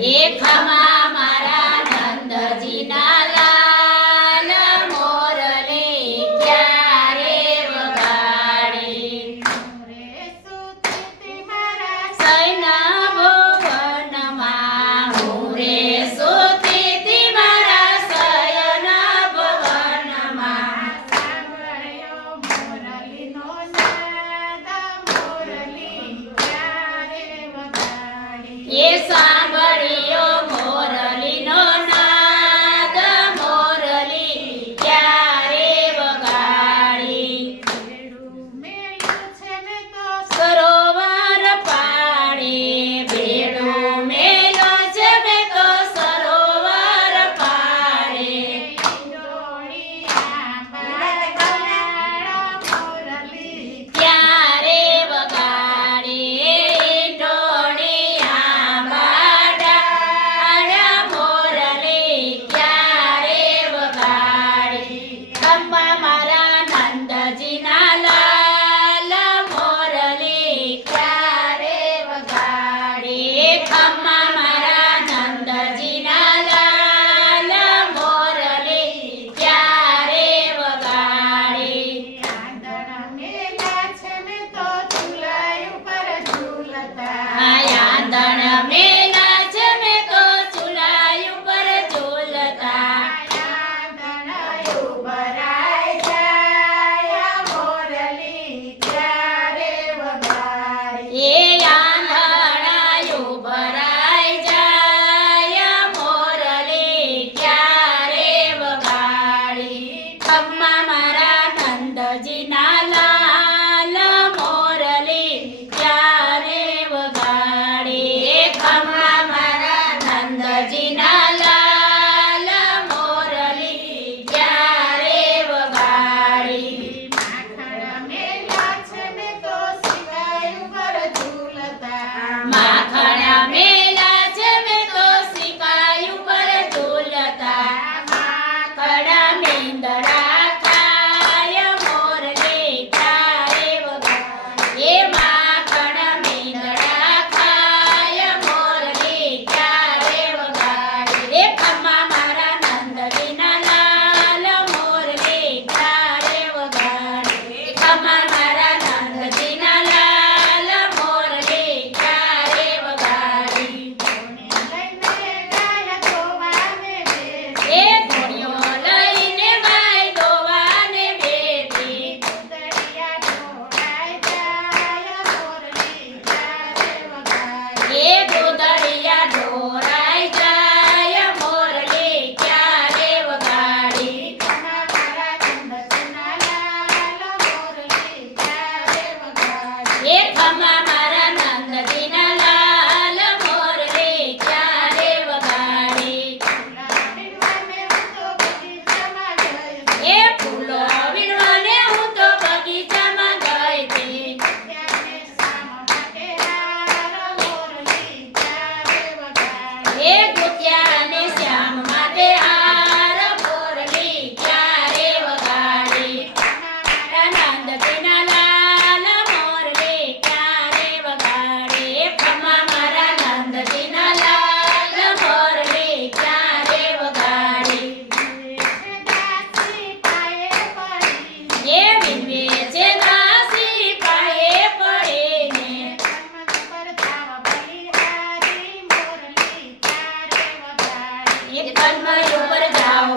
એ ખમા મારા નંદજીના લાલ મોરલે ક્યારે વગાડી સૈના ભુવનમાં હું રે સુતી તી મારા શયન ભુવનમાં એ સાંભળ્યો મોરલીનો નાદ મોરલી ક્યારે વગાડી સરોવર પાડે બેડું મેલો છે મેં તો સરોવર પાડે ક્યારે વગાડે ઢોળિયા બાડા મોરલી ક્યારે વગાડી ખમ્મા મારા નંદજીના લાલ મોરલી ક્યારે વગાડી ખમ્મા મારા નંદજીના લાલ મોરલી ક્યારે વગાડી આયાંદણ મેલા છે મેં તો ચૂલાઈ ઉપર ઝૂલતા એ આંધણાયું ભરાઈ જાય મોરલી ક્યારે વગાડી ખમ્મા મારા નંદજીના લાલ મોરલી ક્યારે વગાડી ખમ્મા મારા નંદજીના લાલ મોરલી ક્યારે વગાડી માખણ મેલા છે મેં તો સિકાઈ ઉપર ઝૂલતા માખણ મેંદડા ખાય મોરલી ક્યારે વગાડી એ માખણ મેંદડા ખાય મોરલી ક્યારે વગાડી એ ખમ્મા મારા નંદજીના લાલ મોરલી ક્યારે વગાડી ખમ્મા મારા નંદજીના લાલ મોરલી ક્યારે વગાડી એ ઘોડીઓ લઈને ગાય દોવાને બેઠી એ દૂધડિયા ઢોરાઈ જાય મોરલી ક્યારે વગાડી એ ખમ્મા મારા નંદજીના લાલ મોરલી ક્યારે વગાડી એ ફૂલો વીણવાને હું તો બગીચામાં ગઈ હતી એ ગુથિયાને શ્યામ માટે હાર મોરલી ક્યારે વગાડી નંદજીના લાલ મોરલી ક્યારે વગાડી ખમ્મા મારા નંદજીના લાલ મોરલી ક્યારે વગાડી એ વિનવે છે દાસી પાયે પડીને એક કલમય ઉપર જાવ